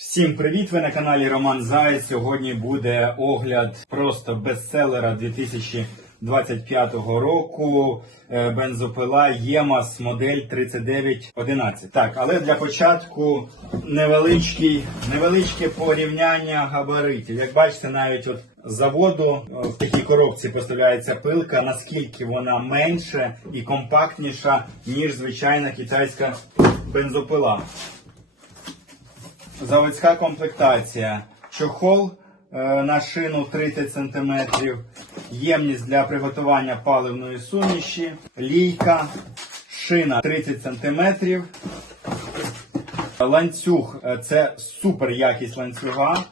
Всім привіт! Ви на каналі Роман Заєць. Сьогодні буде огляд просто бестселера 2025 року. е, Бензопила ємас модель 3911. Так, але для початку невеличкий, невеличке порівняння габаритів. Як бачите, навіть от заводу е, в такій коробці поставляється пилка, наскільки вона менше і компактніша, ніж звичайна китайська бензопила. Заводська комплектація. Чохол е, на шину 30 см, ємність для приготування паливної суміші, лійка, шина 30 см. Ланцюг е, це супер якість ланцюга.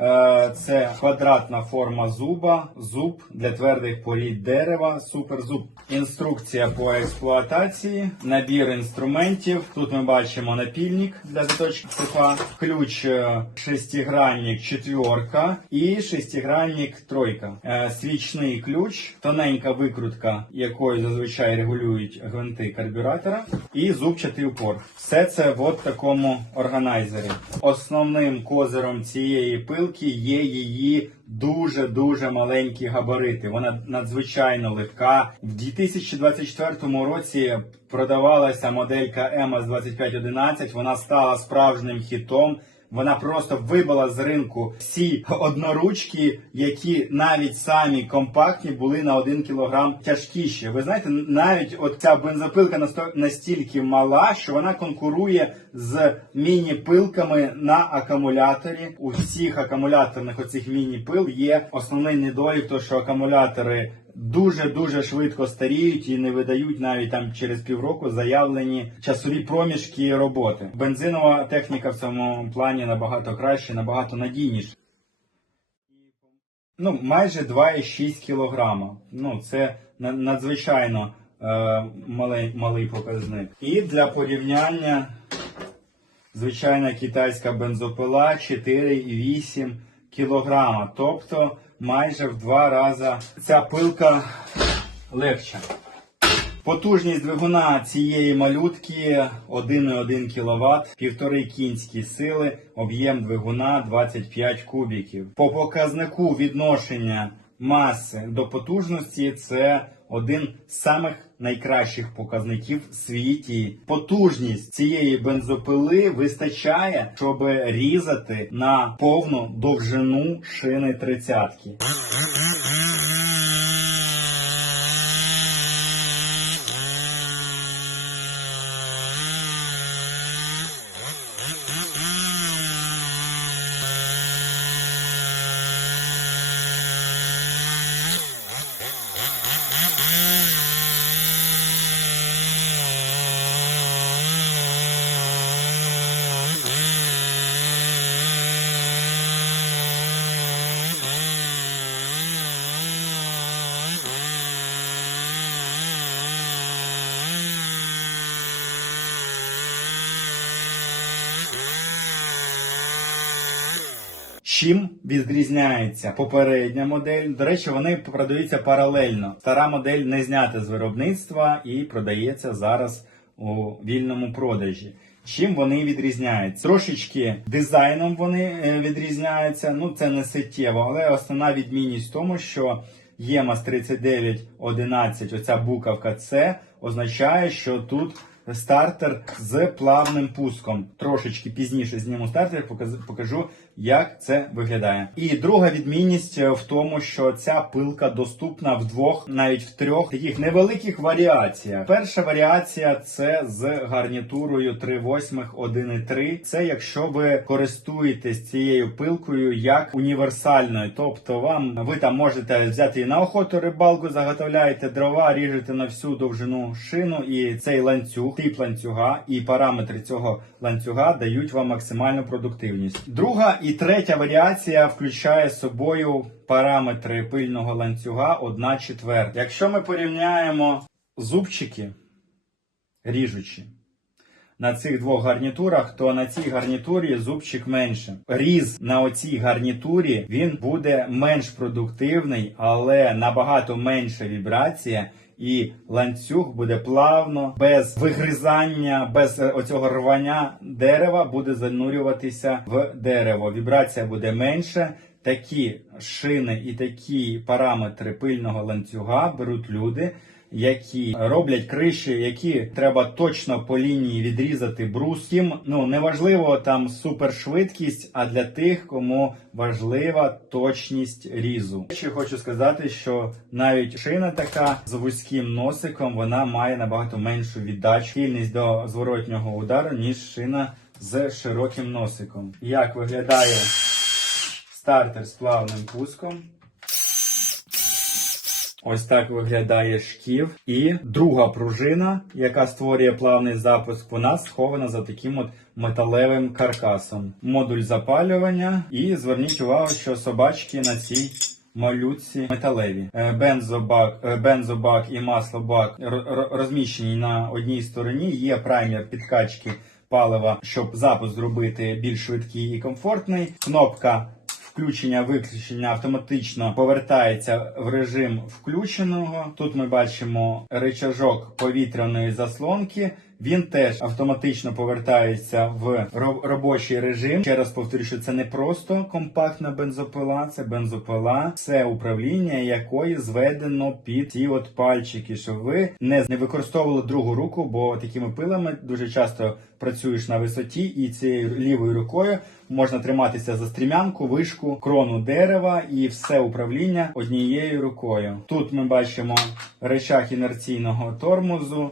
Е, Це квадратна форма зуба, зуб для твердих порід дерева, суперзуб. Інструкція по експлуатації, набір інструментів. Тут ми бачимо напільник для заточки цепа, ключ е, шестигранник четверка і шестигранник тройка. Е, Свічний ключ, тоненька викрутка, якою зазвичай регулюють гвинти карбюратора, і зубчатий упор. Все це в от такому органайзері. Основним козиром цієї пилки є її дуже-дуже маленькі габарити. Вона надзвичайно легка. В 2024 році продавалася моделька EMAS 2511. Вона стала справжнім хітом. Вона просто вибила з ринку всі одноручки, які навіть самі компактні були на 1 кілограм тяжкіші. Ви знаєте, навіть от ця бензопилка настільки мала, що вона конкурує з міні-пилками на акумуляторі. У всіх акумуляторних оцих міні-пил є основний недолік, то що акумулятори дуже-дуже швидко старіють і не видають навіть там через півроку заявлені часові проміжки роботи. Бензинова техніка в цьому плані набагато краще, набагато надійніше. Ну, майже 2,6 кілограма. Ну, це надзвичайно е, малий, малий показник. І для порівняння звичайна китайська бензопила 4,8 кілограма. Тобто майже в два рази ця пилка легша. Потужність двигуна цієї малютки 1,1 кВт, півтори кінські сили, об'єм двигуна 25 кубіків. По показнику відношення маси до потужності це один з самих найкращих показників в світі. Потужність цієї бензопили вистачає, щоб різати на повну довжину шини тридцятки. Чим відрізняється попередня модель? До речі, вони продаються паралельно. Стара модель не знята з виробництва і продається зараз у вільному продажі. Чим вони відрізняються? Трошечки дизайном вони е, відрізняються. Ну це не суттєво, але основна відмінність в тому, що ЄМАС 3911, оця буковка С, означає, що тут стартер з плавним пуском. Трошечки пізніше зніму стартер, покажу, як це виглядає. І друга відмінність е, в тому, що ця пилка доступна в двох, навіть в трьох таких невеликих варіаціях. Перша варіація це з гарнітурою 3,8, 1,3. Це якщо ви користуєтесь цією пилкою як універсальною, тобто вам ви там можете взяти і на охоту рибалку, заготовляєте дрова, ріжете на всю довжину шину, і цей ланцюг, тип ланцюга і параметри цього ланцюга дають вам максимальну продуктивність. Друга і третя варіація включає собою параметри пильного ланцюга 1 четверта. Якщо ми порівняємо зубчики ріжучі на цих двох гарнітурах, то на цій гарнітурі зубчик менше. Різ на оцій гарнітурі він буде менш продуктивний, але набагато менша вібрація і ланцюг буде плавно, без вигризання, без е, оцього рвання дерева буде занурюватися в дерево. Вібрація буде менше. Такі шини і такі параметри пильного ланцюга беруть люди, які роблять криші, які треба точно по лінії відрізати брус. Їм ну неважливо там супершвидкість, а для тих, кому важлива точність різу. Ще хочу сказати, що навіть шина така з вузьким носиком, вона має набагато меншу віддачу, схильність до зворотнього удару, ніж шина з широким носиком. Як виглядає стартер з плавним пуском? Ось так виглядає шків. І друга пружина, яка створює плавний запуск, вона схована за таким от металевим каркасом. Модуль запалювання. І зверніть увагу, що собачки на цій малюці металеві. Е, Бензобак, е, бензобак і маслобак розміщені на одній стороні. Є праймер підкачки палива, щоб запуск зробити більш швидкий і комфортний. Кнопка включення виключення автоматично повертається в режим включеного. Тут ми бачимо речажок повітряної заслонки. Він теж автоматично повертається в робочий режим. Ще раз повторю, що це не просто компактна бензопила, це бензопила, це управління якої зведено під ці от пальчики, щоб ви не, використовували другу руку, бо такими пилами дуже часто працюєш на висоті, і цією лівою рукою можна триматися за стрімянку, вишку, крону дерева і все управління однією рукою. Тут ми бачимо речах інерційного тормозу,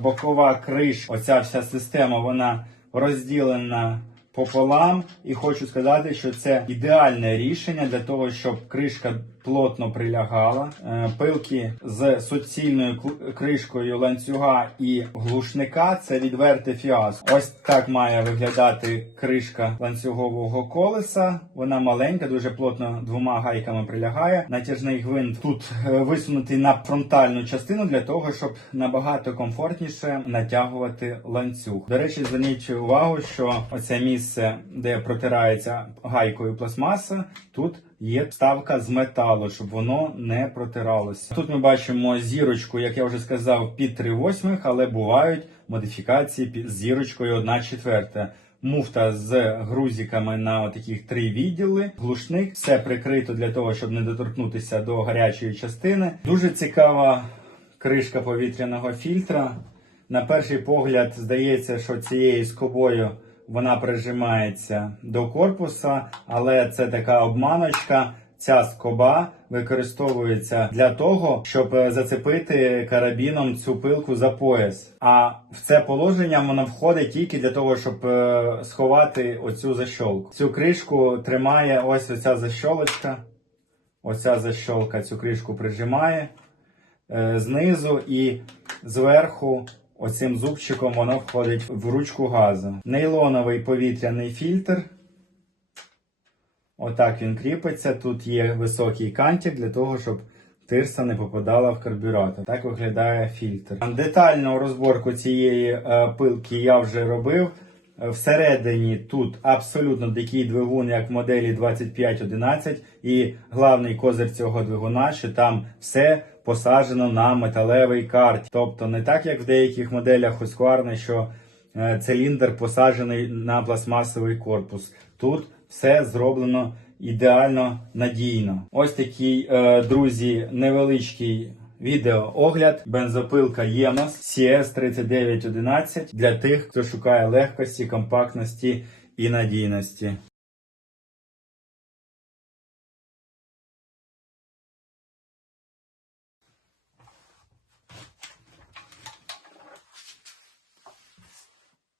бокова криш. Оця вся система вона розділена пополам. І хочу сказати, що це ідеальне рішення для того, щоб кришка плотно прилягала. Е, Пилки з суцільною кришкою ланцюга і глушника це відверте фіаско. Ось так має виглядати кришка ланцюгового колеса. Вона маленька, дуже плотно двома гайками прилягає. Натяжний гвинт тут е, висунутий на фронтальну частину для того, щоб набагато комфортніше натягувати ланцюг. До речі, зверніть увагу, що оце місце, де протирається гайкою пластмаса, тут є вставка з металу, щоб воно не протиралося. Тут ми бачимо зірочку, як я вже сказав, під 3 восьмих, але бувають модифікації з зірочкою 1 четверта. Муфта з грузиками на таких три відділи, глушник, все прикрито для того, щоб не доторкнутися до гарячої частини. Дуже цікава кришка повітряного фільтра. На перший погляд здається, що цією скобою вона прижимається до корпуса, але це така обманочка. Ця скоба використовується для того, щоб зацепити карабіном цю пилку за пояс. А в це положення воно входить тільки для того, щоб е, сховати оцю защолку. Цю кришку тримає ось оця защолочка. Оця защолка цю кришку прижимає е, знизу і зверху оцим зубчиком воно входить в ручку газу. Нейлоновий повітряний фільтр. Отак він кріпиться. Тут є високий кантик для того, щоб тирса не попадала в карбюратор. Так виглядає фільтр. Детальну розборку цієї е, пилки я вже робив. Е, Всередині тут абсолютно такий двигун, як в моделі 2511, і главний козир цього двигуна, що там все посаджено на металевий карт. Тобто не так, як в деяких моделях Husqvarna, що е, циліндр посаджений на пластмасовий корпус. Тут все зроблено ідеально надійно. Ось такий, е, друзі, невеличкий відеоогляд. Бензопилка ЄМОС CS 3911 для тих, хто шукає легкості, компактності і надійності.